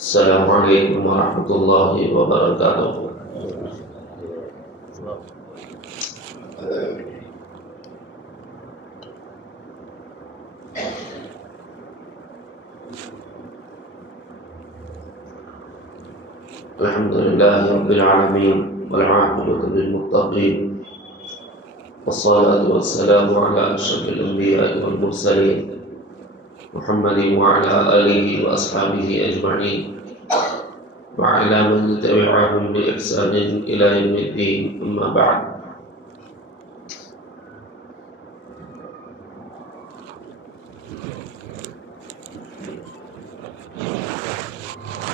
السلام علیکم ورحمۃ اللہ وبرکاتہ۔ الحمد للہ رب العالمین والعاقبۃ للمتقین والصلاة والسلام علی اشرف الانبیاء والمرسلین محمد وعلى آلہ واصحابہ اجمعین وعلى من تبعهم بإحسان إلى يوم الدين، أما بعد۔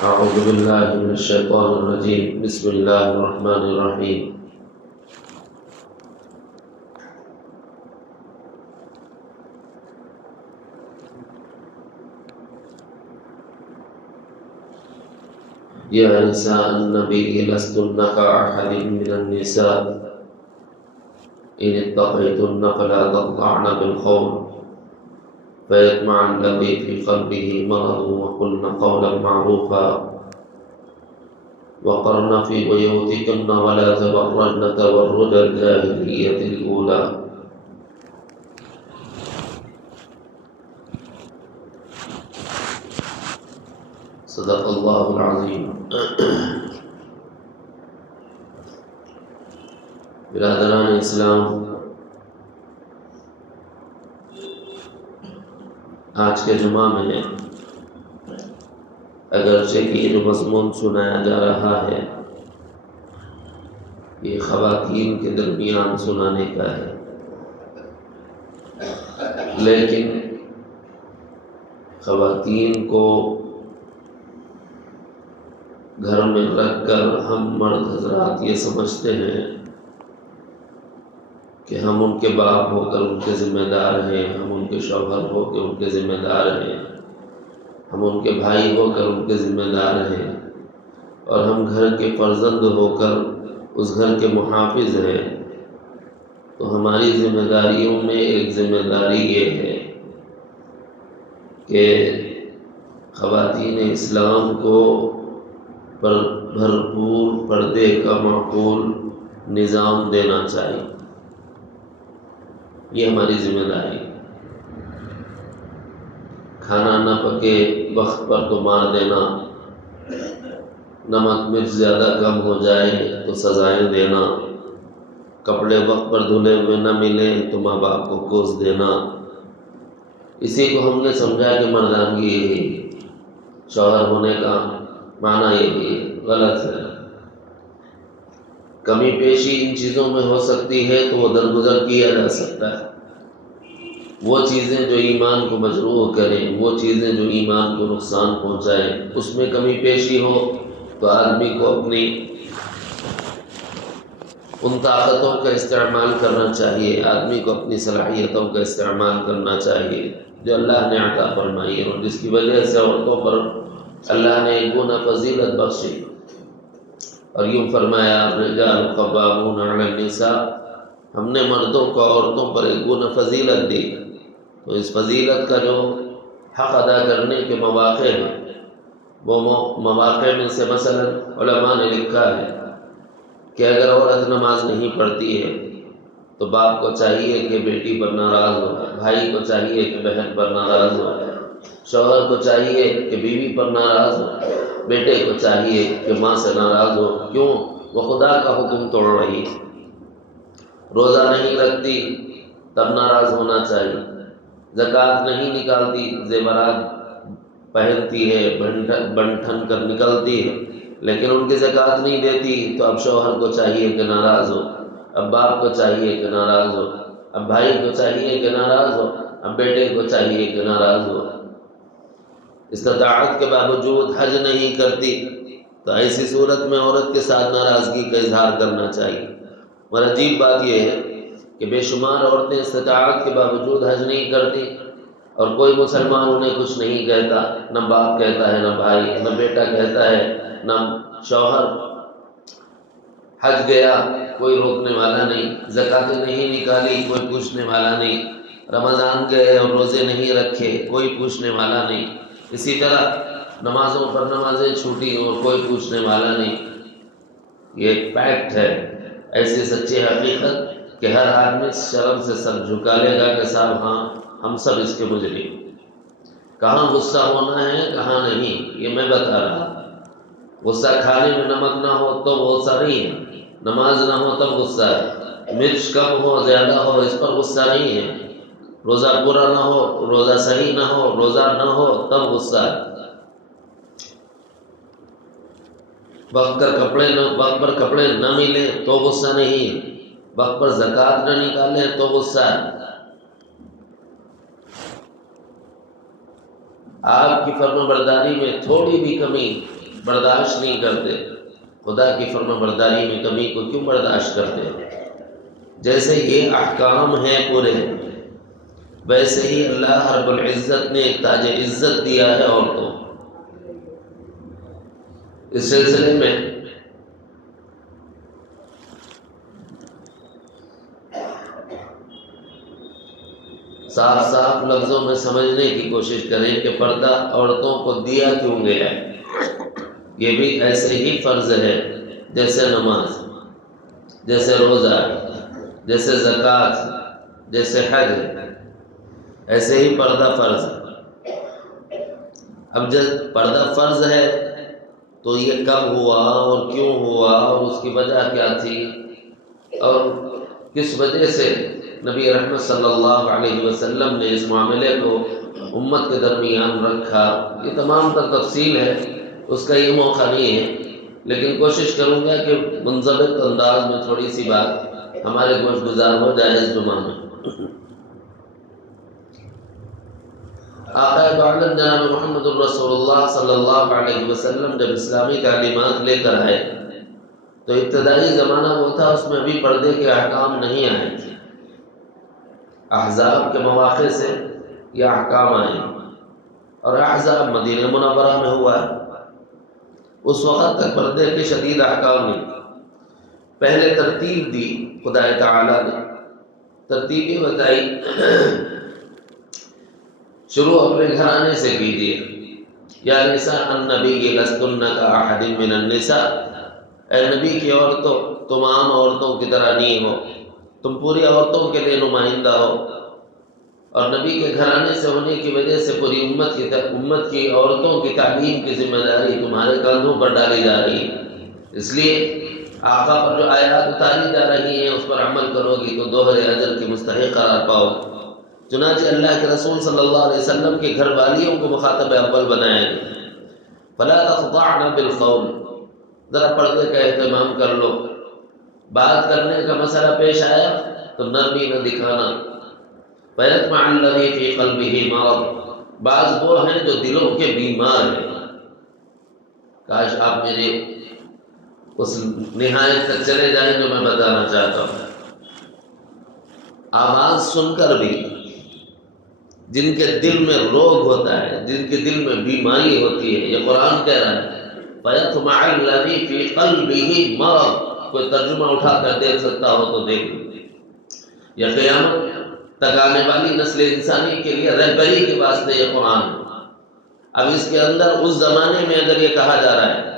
أعوذ بالله من الشيطان الرجيم، بسم الله الرحمن الرحيم۔ يا نساء النبي لستن كأحد من النساء إن اتقيتن فلا تخضعن بالقول فيطمع الذي في قلبه مرض وقلن قولا معروفا وقرن في بيوتكن ولا تبرجن تبرج الجاهلية الأولى صدق اللہ العظیم۔ برادران اسلام، آج کے جمعہ میں اگرچہ یہ جو مضمون سنایا جا رہا ہے یہ خواتین کے درمیان سنانے کا ہے، لیکن خواتین کو گھر میں رکھ کر ہم مرد حضرات یہ سمجھتے ہیں کہ ہم ان کے باپ ہو کر ان کے ذمہ دار ہیں، ہم ان کے شوہر ہو کے ان کے ذمہ دار ہیں، ہم ان کے بھائی ہو کر ان کے ذمہ دار ہیں، اور ہم گھر کے فرزند ہو کر اس گھر کے محافظ ہیں۔ تو ہماری ذمہ داریوں میں ایک ذمہ داری یہ ہے کہ خواتین اسلام کو بھرپور پردے کا معقول نظام دینا چاہیے، یہ ہماری ذمہ داری۔ کھانا نہ پکے وقت پر تو مار دینا، نمک مرچ زیادہ کم ہو جائے تو سزائیں دینا، کپڑے وقت پر دھلے ہوئے نہ ملیں تو ماں باپ کو کوس دینا، اسی کو ہم نے سمجھا کہ مردانگی یہی، شوہر ہونے کا معنی یہی ہے۔ غلط ہے۔ کمی پیشی ان چیزوں میں ہو سکتی ہے تو وہ درگزر کیا جا سکتا ہے۔ وہ چیزیں جو ایمان کو مجروح کریں، وہ چیزیں جو ایمان کو نقصان پہنچائیں، اس میں کمی پیشی ہو تو آدمی کو اپنی ان طاقتوں کا استعمال کرنا چاہیے، آدمی کو اپنی صلاحیتوں کا استعمال کرنا چاہیے جو اللہ نے عطا فرمائی ہے، اور جس کی وجہ سے عورتوں پر اللہ نے ایک گنا فضیلت بخشی، اور یوں فرمایا الرجال قوامون علی النساء، ہم نے مردوں کو عورتوں پر ایک گنا فضیلت دی۔ تو اس فضیلت کا جو حق ادا کرنے کے مواقع ہیں، وہ مواقع میں سے مثلا علماء نے لکھا ہے کہ اگر عورت نماز نہیں پڑھتی ہے تو باپ کو چاہیے کہ بیٹی پر ناراض ہو، بھائی کو چاہیے کہ بہن پر ناراض ہو، شوہر کو چاہیے کہ بیوی پر ناراض ہو، بیٹے کو چاہیے کہ ماں سے ناراض ہو۔ کیوں؟ وہ خدا کا حکم توڑ رہی ہے، روزہ نہیں رکھتی تب ناراض ہونا چاہیے، زکوٰۃ نہیں نکالتی، زیورات پہنتی ہے، بن ٹھن کر نکلتی ہے، لیکن ان کی زکوٰۃ نہیں دیتی، تو اب شوہر کو چاہیے کہ ناراض ہو، اب باپ کو چاہیے کہ ناراض ہو، اب بھائی کو چاہیے کہ ناراض ہو، اب بیٹے کو چاہیے کہ ناراض ہو۔ استطاعت کے باوجود حج نہیں کرتی تو ایسی صورت میں عورت کے ساتھ ناراضگی کا اظہار کرنا چاہیے۔ اور عجیب بات یہ ہے کہ بے شمار عورتیں استطاعت کے باوجود حج نہیں کرتی، اور کوئی مسلمان انہیں کچھ نہیں کہتا، نہ باپ کہتا ہے، نہ بھائی، نہ بیٹا کہتا ہے، نہ شوہر۔ حج گیا کوئی روکنے والا نہیں، زکوٰۃ نہیں نکالی کوئی پوچھنے والا نہیں، رمضان گئے اور روزے نہیں رکھے کوئی پوچھنے والا نہیں۔ اسی طرح نمازوں پر نمازیں چھوٹی اور کوئی پوچھنے والا نہیں، یہ ایک فیکٹ ہے، ایسی سچی حقیقت کہ ہر آدمی شرم سے سر جھکا لے گا کہ صاحب ہاں ہم سب اس کے مجرم، کہاں غصہ ہونا ہے کہاں نہیں یہ میں بتا رہا۔ غصہ کھانے میں نمک نہ ہو تو وہ غصہ نہیں ہے، نماز نہ ہو تب غصہ ہے، مرچ کم ہو زیادہ ہو اس پر غصہ نہیں ہے، روزہ پورا نہ ہو، روزہ صحیح نہ ہو، روزہ نہ ہو تب غصہ ہے، وقت پر کپڑے نہ ملیں تو غصہ نہیں، وقت پر زکوٰۃ نہ نکالیں تو غصہ ہے۔ آپ کی فرما برداری میں تھوڑی بھی کمی برداشت نہیں کرتے، خدا کی فرما برداری میں کمی کو کیوں برداشت کرتے؟ جیسے یہ احکام ہیں پورے، ویسے ہی اللہ رب العزت نے ایک تاج عزت دیا ہے عورتوں۔ اس سلسلے میں صاف صاف لفظوں میں سمجھنے کی کوشش کریں کہ پردہ عورتوں کو دیا کیوں گیا ہے۔ یہ بھی ایسے ہی فرض ہے جیسے نماز، جیسے روزہ، جیسے زکوٰۃ، جیسے حج، ایسے ہی پردہ فرض ہے۔ اب جب پردہ فرض ہے تو یہ کب ہوا اور کیوں ہوا اور اس کی وجہ کیا تھی اور کس وجہ سے نبی رحمت صلی اللہ علیہ وسلم نے اس معاملے کو امت کے درمیان رکھا، یہ تمام تر تفصیل ہے، اس کا یہ موقع نہیں ہے، لیکن کوشش کروں گا کہ منضبط انداز میں تھوڑی سی بات ہمارے گوش گزار ہو جائے اس جمعہ میں۔ آقا عالم جناب محمد الرسول اللہ صلی اللہ علیہ وسلم جب اسلامی تعلیمات لے کر آئے تو ابتدائی زمانہ وہ تھا، اس میں ابھی پردے کے احکام نہیں آئے تھے، احزاب کے مواقع سے یہ احکام آئے اور احزاب مدینہ منورہ میں ہوا ہے۔ اس وقت تک پردے کے شدید احکام نہیں، پہلے ترتیب دی خدا تعالیٰ نے، ترتیب یہ بتائی شروع اپنے گھرانے سے کیجیے، یا نساء النبی لستن کاحد من النساء، اے نبی کی عورتوں تم عام عورتوں کی طرح نہیں ہو، تم پوری عورتوں کے لیے نمائندہ ہو، اور نبی کے گھرانے سے ہونے کی وجہ سے پوری امت کی عورتوں کی تعلیم کی ذمہ داری تمہارے کاندھوں پر ڈالی جا رہی ہے، اس لیے آقا پر جو آیات اتاری جا رہی ہیں اس پر عمل کرو گی تو دوہرے اجر کے مستحق قرار پاؤ۔ چنانچہ اللہ کے رسول صلی اللہ علیہ وسلم کے گھر والیوں کو مخاطب اول بنایا گیا، فلا تخضعن بالقول، ذرا پردے کا اہتمام کر لو، بات کرنے کا مسئلہ پیش آیا تو نرمی نہ دکھانا، فیطمع الذی فی قلبہ مرض، بعض وہ ہیں جو دلوں کے بیمار ہیں۔ کاش آپ میرے اس نہایت تک چلے جائیں جو میں بتانا چاہتا ہوں۔ آواز سن کر بھی جن کے دل میں روگ ہوتا ہے، جن کے دل میں بیماری ہوتی ہے، یہ قرآن کہہ رہا ہے فَيَطْمَعَ الَّذِي فِي قَلْبِهِ مَرَض، کوئی ترجمہ اٹھا کر دیکھ سکتا ہو تو دیکھ لو۔ یہ قیامت تک آنے والی نسل انسانی کے لیے رہبری کے واسطے یہ قرآن ہے۔ اب اس کے اندر اس زمانے میں اگر یہ کہا جا رہا ہے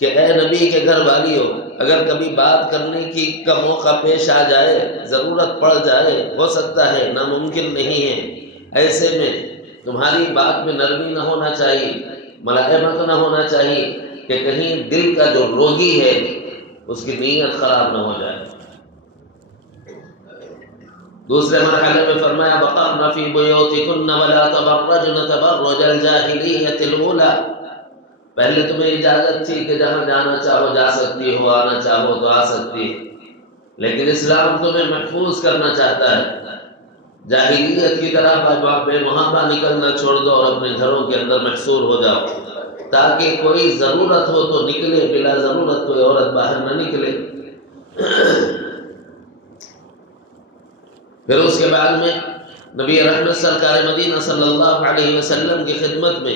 کہ اے نبی کے گھر والیوں، اگر کبھی بات کرنے کی کا موقع پیش آ جائے، ضرورت پڑ جائے، ہو سکتا ہے ناممکن نہیں ہے، ایسے میں تمہاری بات میں نرمی نہ ہونا چاہیے، ملائمت نہ ہونا چاہیے کہ کہیں دل کا جو روگی ہے اس کی نیت خراب نہ ہو جائے۔ دوسرے مرحلے میں فرمایا وَقَرْنَ فِي بُيُوتِكُنَّ وَلَا تَبَرَّجْنَ تَبَرُّجَ الْجَاهِلِيَّةِ الْأُولَىٰ، پہلے تمہیں اجازت تھی کہ جہاں جانا چاہو جا سکتی ہو، آنا چاہو تو آ سکتی ہے، لیکن اسلام تمہیں محفوظ کرنا چاہتا ہے، جاہلیت کی طرح بے محابہ نکلنا چھوڑ دو اور اپنے گھروں کے اندر محصور ہو جاؤ، تاکہ کوئی ضرورت ہو تو نکلے، بلا ضرورت کوئی عورت باہر نہ نکلے۔ پھر اس کے بعد میں نبی رحمت سرکار مدینہ صلی اللہ علیہ وسلم کی خدمت میں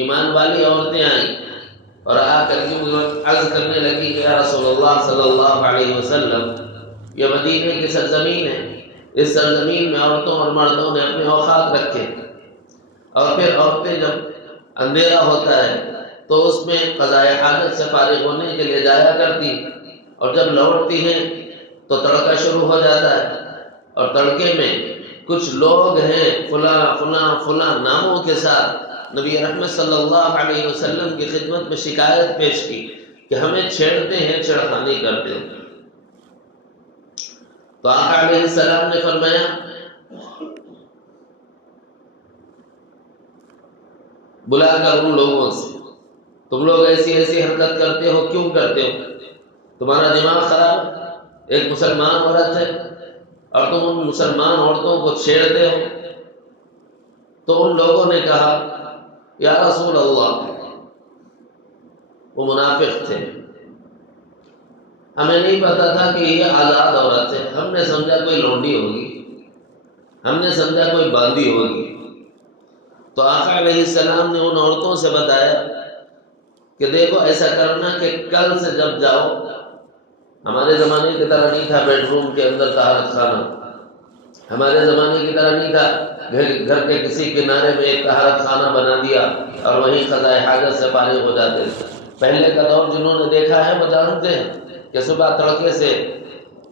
ایمان والی عورتیں آئیں اور آ کر عرض کرنے لگی کہ یا رسول اللہ صلی اللہ علیہ وسلم، یہ مدینہ کی سرزمین ہے، اس سرزمین میں عورتوں اور مردوں نے اپنے اوقات رکھے، اور پھر عورتیں جب اندھیرا ہوتا ہے تو اس میں قضائے حاجت سے فارغ ہونے کے لیے جایا کرتی، اور جب لوٹتی ہیں تو تڑکا شروع ہو جاتا ہے، اور تڑکے میں کچھ لوگ ہیں فلاں فلاں فلاں ناموں کے ساتھ نبی رحمت صلی اللہ علیہ وسلم کی خدمت میں شکایت پیش کی کہ ہمیں چھیڑتے ہیں، چھیڑخانی کرتے ہیں۔ تو آقا علیہ السلام نے فرمایا بلا کر ان لوگوں سے، تم لوگ ایسی ایسی حرکت کرتے ہو، کیوں کرتے ہو؟ تمہارا دماغ خراب، ایک مسلمان عورت ہے اور تم ان مسلمان عورتوں کو چھیڑتے ہو۔ تو ان لوگوں نے کہا یا رسول اللہ، وہ منافق تھے، ہمیں نہیں پتا تھا کہ یہ آزاد عورت ہے، ہم نے سمجھا کوئی لونڈی ہوگی، ہم نے سمجھا کوئی باندی ہوگی۔ تو آقا علیہ السلام نے ان عورتوں سے بتایا کہ دیکھو ایسا کرنا کہ کل سے جب جاؤ، ہمارے زمانے کی طرح نہیں تھا بیڈ روم کے اندر طہارت خانہ، ہمارے زمانے کی طرح نہیں تھا گھر کے کسی کنارے میں ایک طہارت خانہ بنا دیا اور وہیں قضائے حاجت سے فارغ ہو جاتے تھے۔ پہلے کا دور جنہوں نے دیکھا ہے وہ جانتے ہیں کہ صبح تڑکے سے،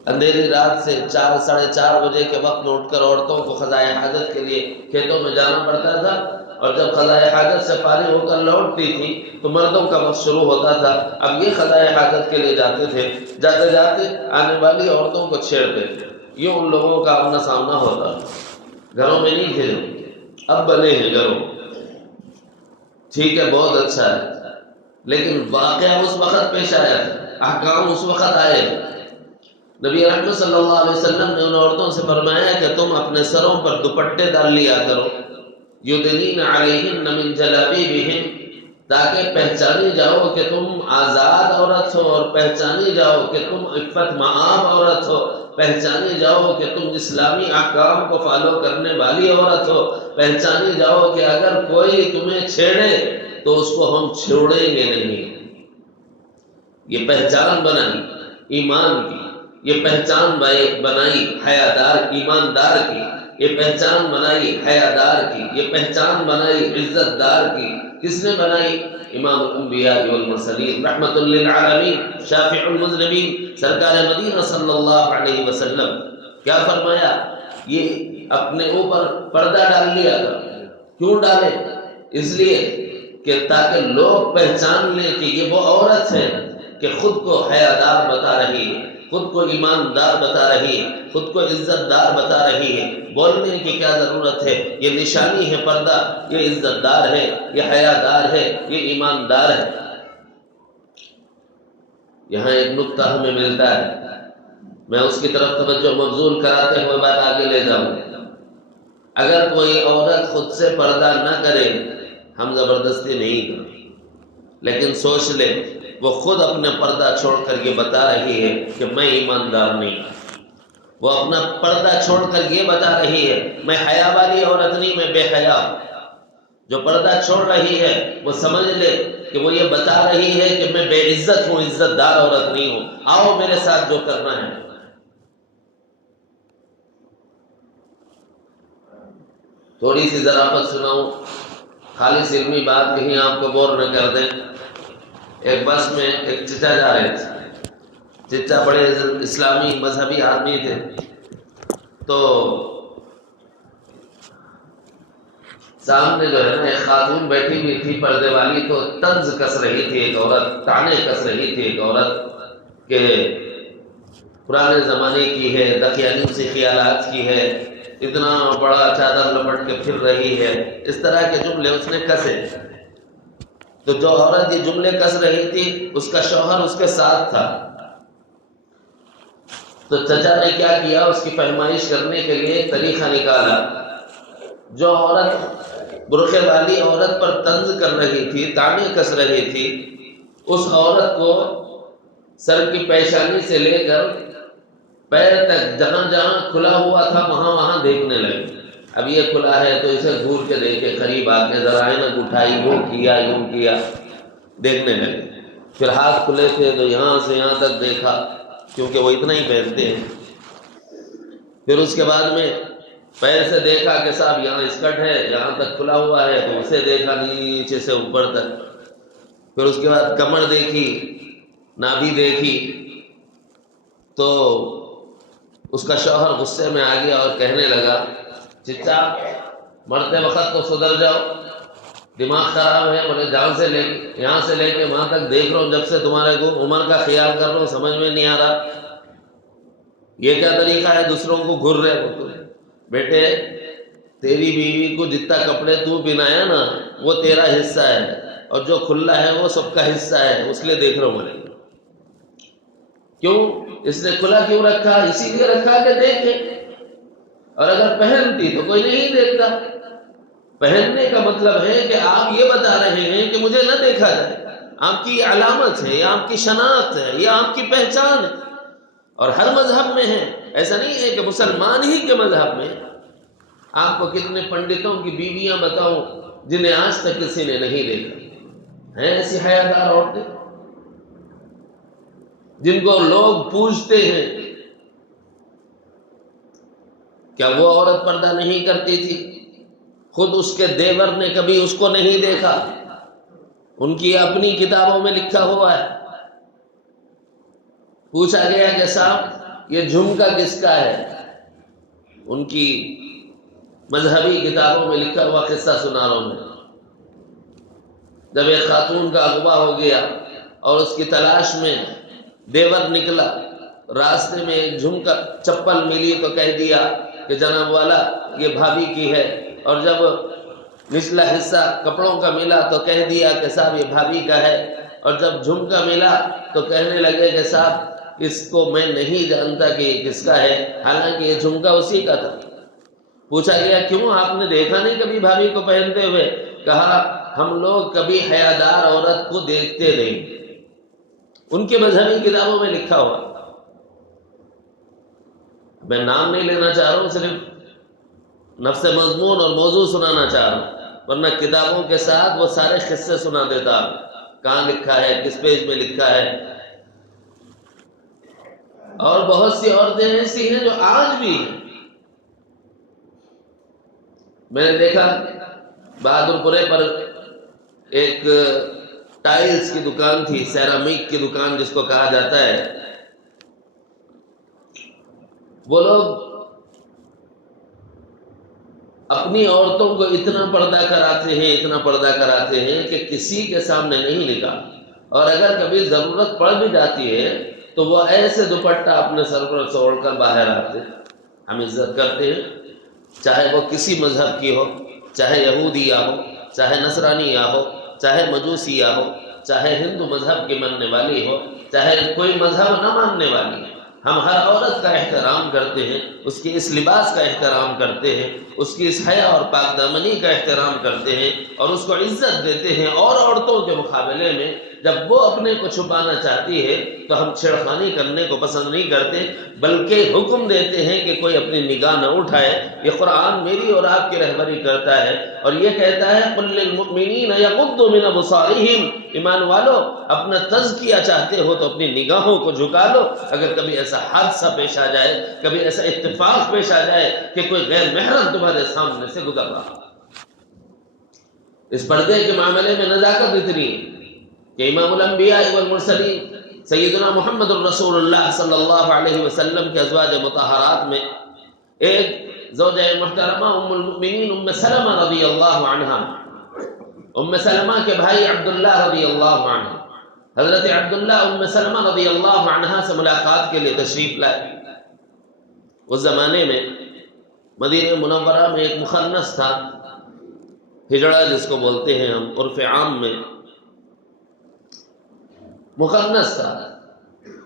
اندھیری رات سے 4 ساڑھے 4 بجے کے وقت میں اٹھ کر عورتوں کو قضائے حاجت کے لیے کھیتوں میں جانا پڑتا تھا، اور جب قضائے حاجت سے فارغ ہو کر لوٹتی تھی تو مردوں کا وقت شروع ہوتا تھا۔ اب یہ قضائے حاجت کے لیے جاتے تھے، جاتے جاتے آنے والی عورتوں کو چھیڑتے تھے۔ یہ ان لوگوں کا آمنا سامنا ہوتا، گھروں میں نہیں تھے، اب بنے ہیں گھروں، ٹھیک ہے بہت اچھا ہے، لیکن واقعہ اس وقت پیش آیا تھا، احکام اس وقت آئے۔ نبی رحمت صلی اللہ علیہ وسلم نے ان عورتوں سے فرمایا کہ تم اپنے سروں پر دوپٹے ڈال لیا کرو، یدنین علیہن من جلابیبہن، تاکہ پہچانی جاؤ کہ تم آزاد عورت ہو، اور پہچانی جاؤ کہ تم عفت مآب عورت ہو، پہچانی جاؤ کہ تم اسلامی احکام کو فالو کرنے والی عورت ہو، پہچانی جاؤ کہ اگر کوئی تمہیں چھیڑے تو اس کو ہم چھوڑیں گے نہیں۔ یہ پہچان بنائی ایمان کی، یہ پہچان بنائی حیادار ایماندار کی، یہ پہچان بنائی حیادار کی، یہ پہچان بنائی عزت دار کی۔ کس نے بنائی؟ امام الانبیاء والمرسلین رحمت للعالمین شافع المذنبین سرکار مدینہ صلی اللہ علیہ وسلم۔ کیا فرمایا؟ یہ اپنے اوپر پردہ ڈال لیا تھا۔ کیوں ڈالے؟ اس لیے کہ تاکہ لوگ پہچان لیں کہ یہ وہ عورت ہے کہ خود کو حیادار بتا رہی ہے، خود کو ایماندار بتا رہی ہے، خود کو عزت دار بتا رہی ہے۔ بولنے کی کیا ضرورت ہے؟ یہ نشانی ہے پردہ، یہ عزت دار ہے، یہ حیادار ہے، یہ ایماندار ہے۔ یہاں ایک نکتہ ہمیں ملتا ہے، میں اس کی طرف توجہ مبذول کراتے ہوئے بات آگے لے جاؤں۔ اگر کوئی عورت خود سے پردہ نہ کرے، ہم زبردستی نہیں کریں، لیکن سوچ لے وہ خود اپنے پردہ چھوڑ کر یہ بتا رہی ہے کہ میں ایماندار نہیں، وہ اپنا پردہ چھوڑ کر یہ بتا رہی ہے میں حیا والی عورت نہیں، میں بے حیا۔ جو پردہ چھوڑ رہی ہے وہ سمجھ لے کہ وہ یہ بتا رہی ہے کہ میں بے عزت ہوں، عزت دار عورت نہیں ہوں، آؤ میرے ساتھ جو کرنا ہے۔ تھوڑی سی ظرافت سناؤں، خالص علمی بات کہیں آپ کو بور نہ کر دیں۔ ایک بس میں ایک چچا جا رہے تھے، چچا بڑے اسلامی مذہبی آدمی تھے، تو سامنے جو ہے نا ایک خاتون بیٹھی ہوئی تھی پردے والی، تو طنز کس رہی تھی ایک عورت، تانے کس رہی تھی ایک عورت کہ پرانے زمانے کی ہے، دقیانوسی خیالات کی ہے، اتنا بڑا چادر لپٹ کے پھر رہی ہے، اس طرح کے جملے اس نے کسے۔ تو جو عورت یہ جملے کس رہی تھی اس کا شوہر اس کے ساتھ تھا، تو چچا نے کیا کیا، اس کی فہمائش کرنے کے لیے ایک طریقہ نکالا۔ جو عورت برقعے والی عورت پر طنز کر رہی تھی، تانے کس رہی تھی، اس عورت کو سر کی پیشانی سے لے کر پیر تک جہاں جہاں کھلا ہوا تھا وہاں وہاں دیکھنے لگے۔ اب یہ کھلا ہے تو اسے گھور کے دیکھے، قریب آ کے ذرا عینک اٹھائی، وہ کیا یوں کیا، دیکھنے لگے۔ پھر ہاتھ کھلے تھے تو یہاں سے یہاں تک دیکھا، کیونکہ وہ اتنا ہی پہنتے ہیں۔ پھر اس کے بعد میں پیر سے دیکھا کہ صاحب یہاں اسکرٹ ہے یہاں تک کھلا ہوا ہے، تو اسے دیکھا نیچے سے اوپر تک، پھر اس کے بعد کمر دیکھی، نابھی دیکھی، تو اس کا شوہر غصے میں آ گیا اور کہنے لگا چچا مرتے وقت تو سدھر جاؤ، دماغ خراب ہے، بولے جان سے لے یہاں سے لے کے وہاں تک دیکھ رہا ہوں، جب سے تمہارے کو عمر کا خیال کر رہا ہوں، سمجھ میں نہیں آ رہا یہ کیا طریقہ ہے، دوسروں کو گھر رہے ہو۔ بیٹے تیری بیوی کو جتنا کپڑے تو پہنایا نا وہ تیرا حصہ ہے، اور جو کھلا ہے وہ سب کا حصہ ہے، اس لیے دیکھ رہا ہوں میں۔ کیوں اس نے کھلا کیوں رکھا؟ اسی لیے رکھا کہ دیکھے، اور اگر پہنتی تو کوئی نہیں دیکھتا۔ پہننے کا مطلب ہے کہ آپ یہ بتا رہے ہیں کہ مجھے نہ دیکھا جائے، آپ کی علامت ہے، یہ آپ کی شناخت ہے، یہ آپ کی پہچان ہے، اور ہر مذہب میں ہے، ایسا نہیں ہے کہ مسلمان ہی کے مذہب میں۔ آپ کو کتنے پنڈتوں کی بیویاں بتاؤں جنہیں آج تک کسی نے نہیں دیکھا، ہیں ایسی حیادار عورتیں جن کو لوگ پوچھتے ہیں کیا وہ عورت پردہ نہیں کرتی تھی؟ خود اس کے دیور نے کبھی اس کو نہیں دیکھا، ان کی اپنی کتابوں میں لکھا ہوا ہے۔ پوچھا گیا کہ صاحب یہ جھمکا کس کا ہے؟ ان کی مذہبی کتابوں میں لکھا ہوا قصہ سنا رہا ہوں میں۔ جب ایک خاتون کا اغوا ہو گیا اور اس کی تلاش میں دیور نکلا، راستے میں ایک جھمکا چپل ملی تو کہہ دیا کہ جناب والا یہ بھابھی کی ہے، اور جب نچلا حصہ کپڑوں کا ملا تو کہہ دیا کہ صاحب یہ بھابھی کا ہے، اور جب جھمکا ملا تو کہنے لگے کہ صاحب اس کو میں نہیں جانتا کہ یہ کس کا ہے، حالانکہ یہ جھمکا اسی کا تھا۔ پوچھا گیا کیوں آپ نے دیکھا نہیں کبھی بھابھی کو پہنتے ہوئے؟ کہا ہم لوگ کبھی حیادار عورت کو دیکھتے نہیں، ان کے مذہبی کتابوں میں لکھا ہوا۔ میں نام نہیں لینا چاہ رہا ہوں، صرف نفس مضمون اور موضوع سنانا چاہ رہا ہوں، ورنہ کتابوں کے ساتھ وہ سارے قصے سنا دیتا، کہاں لکھا ہے، کس پیج میں لکھا ہے۔ اور بہت سی عورتیں ایسی ہیں جو آج بھی ہیں۔ میں نے دیکھا بہادر پورے پر ایک ٹائلز کی دکان تھی، سیرامک کی دکان جس کو کہا جاتا ہے۔ وہ لوگ اپنی عورتوں کو اتنا پردہ کراتے ہیں، اتنا پردہ کراتے ہیں کہ کسی کے سامنے نہیں نکال، اور اگر کبھی ضرورت پڑ بھی جاتی ہے تو وہ ایسے دوپٹہ اپنے سر پر چھوڑ کر باہر آتے ہیں۔ ہم عزت کرتے ہیں، چاہے وہ کسی مذہب کی ہو، چاہے یہودیہ ہو، چاہے نصرانیہ ہو، چاہے مجوسیہ ہو، چاہے ہندو مذہب کی ماننے والی ہو، چاہے کوئی مذہب نہ ماننے والی ہے، ہم ہر عورت کا احترام کرتے ہیں، اس کی اس لباس کا احترام کرتے ہیں، اس کی اس حیا اور پاک دامنی کا احترام کرتے ہیں، اور اس کو عزت دیتے ہیں۔ اور عورتوں کے مقابلے میں جب وہ اپنے کو چھپانا چاہتی ہے تو ہم چھیڑخانی کرنے کو پسند نہیں کرتے، بلکہ حکم دیتے ہیں کہ کوئی اپنی نگاہ نہ اٹھائے۔ یہ قرآن میری اور آپ کی رہبری کرتا ہے، اور یہ کہتا ہے قُل لِّلْمُؤْمِنِينَ يَغُضُّوا مِنْ أَبْصَارِهِمْ، ایمان والو اپنا تزکیہ چاہتے ہو تو اپنی نگاہوں کو جھکا لو۔ اگر کبھی ایسا حادثہ پیش آ جائے، کبھی ایسا اتفاق پیش آ جائے کہ کوئی غیر محرم تمہارے سامنے سے گزر رہا، اس پردے کے معاملے میں نزاکت اتنی ہے کہ امام الانبیاء والمرسلین سیدنا محمد الرسول اللہ صلی اللہ علیہ وسلم کے ازواج مطہرات میں ایک زوجہ محترمہ ام المؤمنین ام سلمہ رضی اللہ عنہا، ام سلمہ کے بھائی عبداللہ رضی اللہ عنہ، حضرت عبداللہ ام سلمہ رضی اللہ عنہا سے ملاقات کے لیے تشریف لائے۔ اس زمانے میں مدینہ منورہ میں ایک مخنث تھا، ہجڑا جس کو بولتے ہیں ہم عرف عام میں، مخنث تھا۔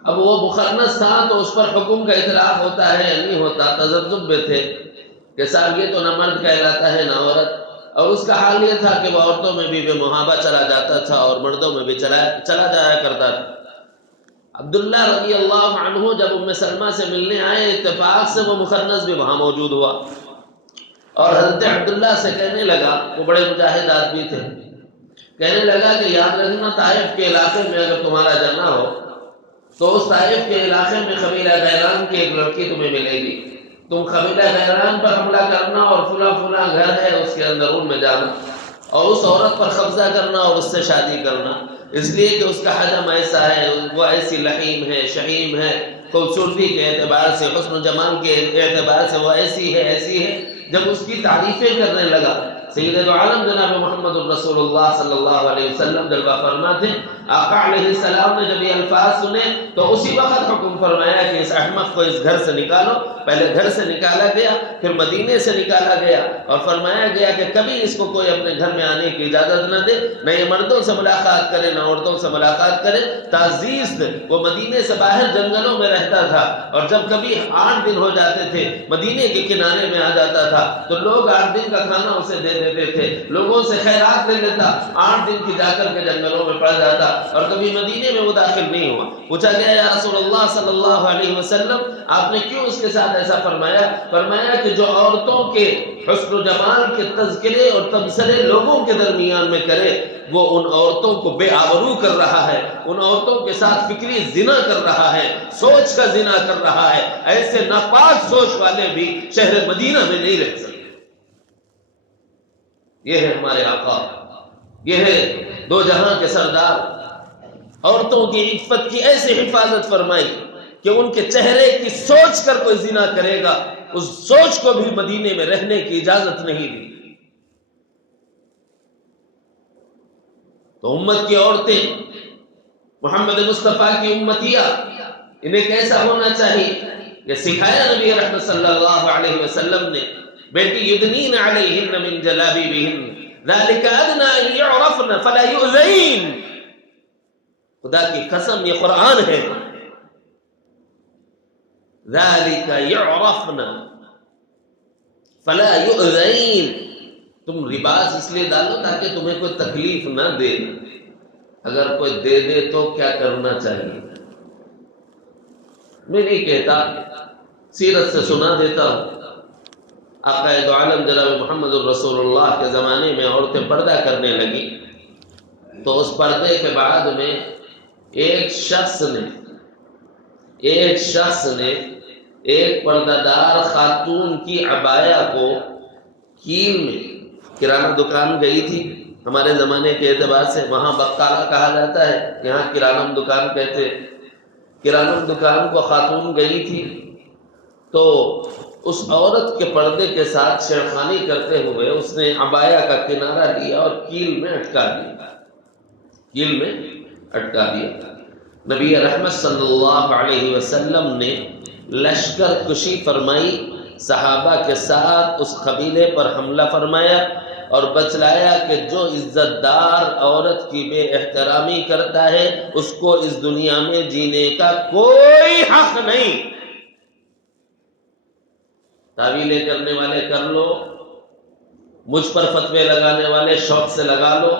اب وہ مخنث تھا تو اس پر حکم کا اطلاق ہوتا ہے یا نہیں ہوتا، تذبذب میں تھے کہ صاحب یہ تو نہ مرد کہلاتا ہے نہ عورت، اور اس کا حال یہ تھا کہ وہ عورتوں میں بھی بے محابہ چلا جاتا تھا اور مردوں میں بھی چلا جایا کرتا تھا۔ عبداللہ رضی اللہ عنہ جب ام سلمہ سے ملنے آئے، اتفاق سے وہ مخنث بھی وہاں موجود ہوا، اور حضرت عبداللہ سے کہنے لگا، وہ بڑے مجاہد آدمی تھے، کہنے لگا کہ یاد رکھنا طائف کے علاقے میں اگر تمہارا جانا ہو تو اس طائف کے علاقے میں قبیلہ غیلان کی ایک لڑکی تمہیں ملے گی، تم قبیلہ غیران پر حملہ کرنا اور فلاں فلاں گھر ہے اس کے اندر ان میں جانا اور اس عورت پر قبضہ کرنا اور اس سے شادی کرنا، اس لیے کہ اس کا حجم ایسا ہے، وہ ایسی لحیم ہے، شحیم ہے، خوبصورتی کے اعتبار سے، حسن و جمال کے اعتبار سے وہ ایسی ہے۔ جب اس کی تعریفیں کرنے لگا، سید عالم جناب محمد الرسول اللہ صلی اللہ علیہ وسلم جلوہ فرما تھے، آقا علیہ السلام نے جب یہ الفاظ سنے تو اسی وقت حکم فرمایا کہ اس احمق کو اس گھر سے نکالو۔ پہلے گھر سے نکالا گیا، پھر مدینے سے نکالا گیا اور فرمایا گیا کہ کبھی اس کو کوئی اپنے گھر میں آنے کی اجازت نہ دے، نہ یہ مردوں سے ملاقات کرے نہ عورتوں سے ملاقات کرے۔ تعزیز وہ مدینے سے باہر جنگلوں میں رہتا تھا اور جب کبھی 8 دن ہو جاتے تھے مدینے کے کنارے میں آ جاتا تھا تو لوگ 8 دن کا کھانا اسے دے دیتے تھے، لوگوں سے خیرات لے لیتا، 8 دن کی جا کر کے جنگلوں میں پڑ جاتا اور کبھی مدینے میں وہ داخل نہیں ہوا۔ پوچھا گیا یا رسول اللہ صلی اللہ علیہ وسلم آپ نے کیوں اس کے ساتھ ایسا فرمایا؟ فرمایا کہ جو عورتوں کے حسن و جمال کے تذکرے اور تبصرے لوگوں کے درمیان میں کرے وہ ان عورتوں کو بے آبرو کر رہا ہے، ان عورتوں کے ساتھ فکری زنا کر رہا ہے، سوچ کا زنا کر رہا ہے۔ ایسے ناپاک سوچ والے بھی شہر مدینہ میں نہیں رہ سکتے۔ یہ ہے ہمارے آقا، یہ ہے دو جہاں کے سردار۔ عورتوں کی عفت کی ایسی حفاظت فرمائی کہ ان کے چہرے کی سوچ کر کوئی زنا کرے گا اس سوچ کو بھی مدینے میں رہنے کی اجازت نہیں دی۔ تو امت کی عورتیں، محمد مصطفیٰ کی امتیہ، انہیں کیسا ہونا چاہیے یہ سکھایا نبی رحمت صلی اللہ علیہ وسلم نے۔ بیٹی یدنین علیہن من جلابیبہن ذالک ادنی ان یعرفن فلا یؤذین۔ خدا کی قسم یہ قرآن ہے، ذالک یعرفن فلا یؤذین۔ تم لباس اس لیے ڈالو تاکہ تمہیں کوئی تکلیف نہ دے، اگر کوئی دے دے تو کیا کرنا چاہیے؟ میں نہیں کہتا، سیرت سے سنا دیتا ہوں۔ آقا دو عالم جناب محمد الرسول اللہ کے زمانے میں عورتیں پردہ کرنے لگی تو اس پردے کے بعد میں ایک شخص نے ایک پردہ دار خاتون کی عبایا کو کیل میں، کرانہ دکان گئی تھی ہمارے زمانے کے اعتبار سے، وہاں بقالہ کہا جاتا ہے، یہاں کرانہ دکان کہتے، کرانہ دکان کو خاتون گئی تھی تو اس عورت کے پردے کے ساتھ چھیڑخانی کرتے ہوئے اس نے عبایا کا کنارہ لیا اور کیل میں اٹکا دیا۔ نبی رحمت صلی اللہ علیہ وسلم نے لشکر کشی فرمائی، صحابہ کے ساتھ اس قبیلے پر حملہ فرمایا اور بچلایا کہ جو عزت دار عورت کی بے احترامی کرتا ہے اس کو اس دنیا میں جینے کا کوئی حق نہیں۔ تعویلیں کرنے والے کر لو، مجھ پر فتوے لگانے والے شوق سے لگا لو،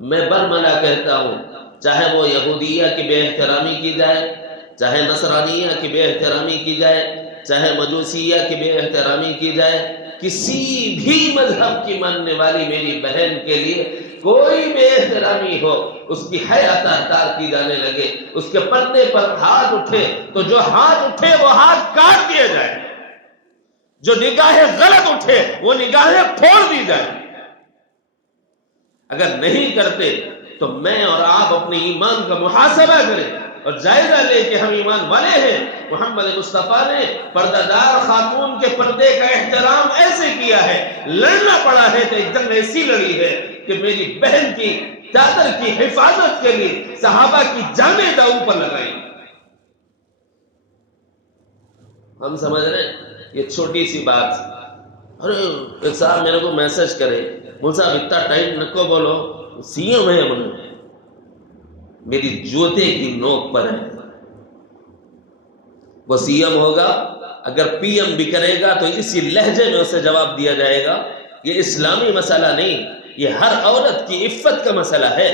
میں برملا کہتا ہوں، چاہے وہ یہودیہ کی بے احترامی کی جائے، چاہے نصرانیہ کی بے احترامی کی جائے، چاہے مجوسیہ کی بے احترامی کی جائے، کسی بھی مذہب کی ماننے والی میری بہن کے لیے کوئی بے احترامی ہو اس کی حیا تار کی جانے لگے، اس کے پردے پر ہاتھ اٹھے تو جو ہاتھ اٹھے وہ ہاتھ کاٹ دیا جائے، جو نگاہیں غلط اٹھے وہ نگاہیں پھوڑ دی جائے۔ اگر نہیں کرتے تو میں اور آپ اپنے ایمان کا محاسبہ کریں اور جائزہ لے کہ ہم ایمان والے ہیں۔ محمد مصطفیٰ نے پردہ دار خاتون کے پردے کا احترام ایسے کیا ہے، لڑنا پڑا ہے تو ایک جنگ ایسی لڑی ہے کہ میری بہن کی چادر کی حفاظت کے لیے صحابہ کی جانیں داؤ پر لگائی۔ ہم سمجھ رہے ہیں یہ چھوٹی سی بات، ارے ایک صاحب میرے کو میسج کرے، مول صاحب اتنا ٹائٹ نکو بولو، سی ایم ہے ہم نے، میری جوتے کی نوک پر ہے۔ وہ سی ایم ہوگا، اگر پی ایم بھی کرے گا تو اسی لہجے میں اسے جواب دیا جائے گا۔ یہ اسلامی مسئلہ نہیں، یہ ہر عورت کی عفت کا مسئلہ ہے۔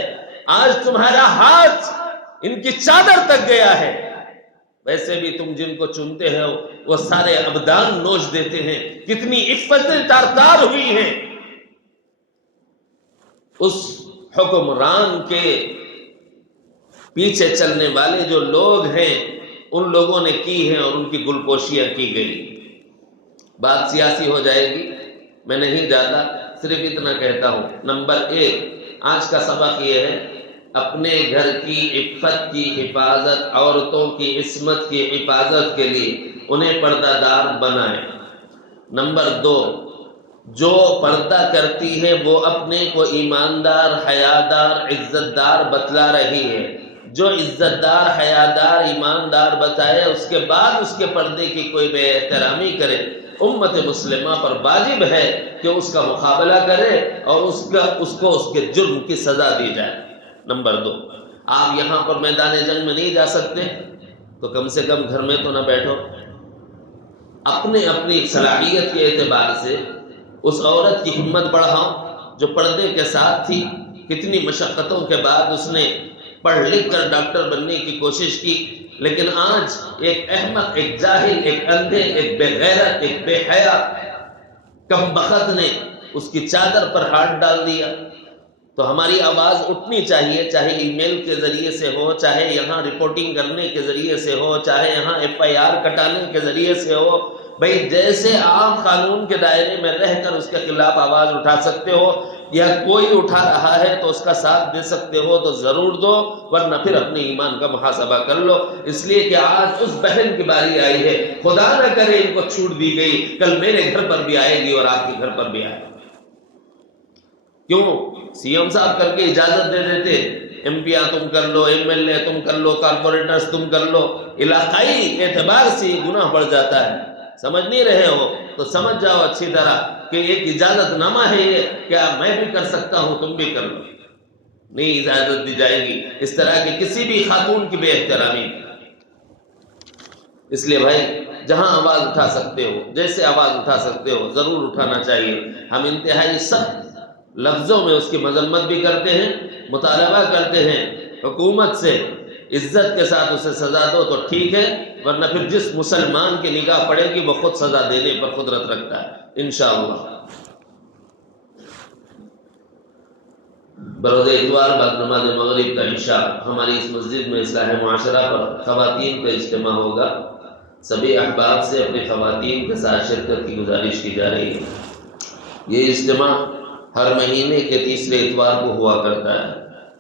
آج تمہارا ہاتھ ان کی چادر تک گیا ہے، ویسے بھی تم جن کو چنتے ہو وہ سارے ابدان نوچ دیتے ہیں، کتنی عفتیں تار ہوئی ہیں۔ اس حکمران کے پیچھے چلنے والے جو لوگ ہیں ان لوگوں نے کی ہیں اور ان کی گلپوشیاں کی گئی۔ بات سیاسی ہو جائے گی، میں نہیں جاتا، صرف اتنا کہتا ہوں۔ نمبر 1، آج کا سبق یہ ہے، اپنے گھر کی عفت کی حفاظت، عورتوں کی عصمت کی حفاظت کے لیے انہیں پردہ دار بنائیں۔ نمبر 2، جو پردہ کرتی ہے وہ اپنے کو ایماندار، حیادار، عزت دار بتلا رہی ہے۔ جو عزت دار، حیادار، ایماندار بتائے، اس کے بعد اس کے پردے کی کوئی بے احترامی کرے، امت مسلمہ پر واجب ہے کہ اس کا مقابلہ کرے اور اس کو اس کے جرم کی سزا دی جائے۔ نمبر 2، آپ یہاں پر میدان جنگ میں نہیں جا سکتے تو کم سے کم گھر میں تو نہ بیٹھو۔ اپنی صلاحیت کے اعتبار سے اس عورت کی ہمت بڑھاؤ جو پردے کے ساتھ تھی، کتنی مشقتوں کے بعد اس نے پڑھ لکھ کر ڈاکٹر بننے کی کوشش کی، لیکن آج ایک احمق، ایک جاہل، ایک اندھے، ایک بے غیرت، ایک بے حیا کم بخت نے اس کی چادر پر ہاتھ ڈال دیا۔ تو ہماری آواز اٹھنی چاہیے، چاہے ای میل کے ذریعے سے ہو، چاہے یہاں رپورٹنگ کرنے کے ذریعے سے ہو، چاہے یہاں FIR کٹانے کے ذریعے سے ہو۔ بھئی جیسے آپ قانون کے دائرے میں رہ کر اس کے خلاف آواز اٹھا سکتے ہو، یا کوئی اٹھا رہا ہے تو اس کا ساتھ دے سکتے ہو تو ضرور دو، ورنہ پھر اپنے ایمان کا محاسبہ کر لو۔ اس لیے کہ آج اس بہن کی باری آئی ہے، خدا نہ کرے ان کو چھوٹ دی گئی، کل میرے گھر پر بھی آئے گی اور آپ کے گھر پر بھی آئے گی۔ کیوں؟ CM صاحب کر کے اجازت دے دیتے، MP تم کر لو، MLA تم کر لو، کارپوریٹرز تم کر لو، علاقائی اعتبار سے یہ گناہ بڑھ جاتا ہے۔ سمجھ نہیں رہے ہو تو سمجھ جاؤ اچھی طرح کہ ایک اجازت نامہ ہے یہ، کہ میں بھی کر سکتا ہوں تم بھی کر لو، نہیں اجازت دی جائے گی اس طرح کی کسی بھی خاتون کی بے احترامی۔ اس لیے بھائی جہاں آواز اٹھا سکتے ہو، جیسے آواز اٹھا سکتے ہو ضرور اٹھانا چاہیے۔ ہم انتہائی سخت لفظوں میں اس کی مذمت بھی کرتے ہیں، مطالبہ کرتے ہیں حکومت سے عزت کے ساتھ اسے سزا دو تو ٹھیک ہے، ورنہ پھر جس مسلمان کی نگاہ پڑے گی وہ خود سزا دینے پر قدرت رکھتا ہے انشاءاللہ۔ بروز اتوار بعد نماز مغرب کا عشاء ہماری اس مسجد میں اصلاح معاشرہ پر خواتین کا اجتماع ہوگا۔ سبھی احباب سے اپنی خواتین کے ساتھ شرکت کی گزارش کی جا رہی ہے۔ یہ اجتماع ہر مہینے کے تیسرے اتوار کو ہوا کرتا ہے،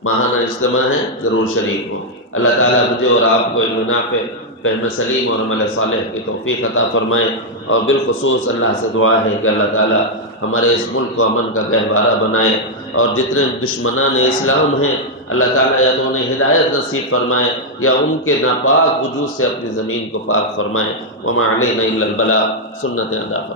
ماہانہ اجتماع ہے، ضرور شریک ہو۔ اللہ تعالیٰ مجھے اور آپ کو علم نافع، فہم سلیم اور عمل صالح کی توفیق عطا فرمائے، اور بالخصوص اللہ سے دعا ہے کہ اللہ تعالیٰ ہمارے اس ملک کو امن کا گہوارہ بنائے، اور جتنے دشمنان اسلام ہیں اللہ تعالیٰ یا تو انہیں ہدایت نصیب فرمائے یا ان کے ناپاک وجود سے اپنی زمین کو پاک فرمائے۔ وما علینا الا البلاغ، سنت ادا فرمائے۔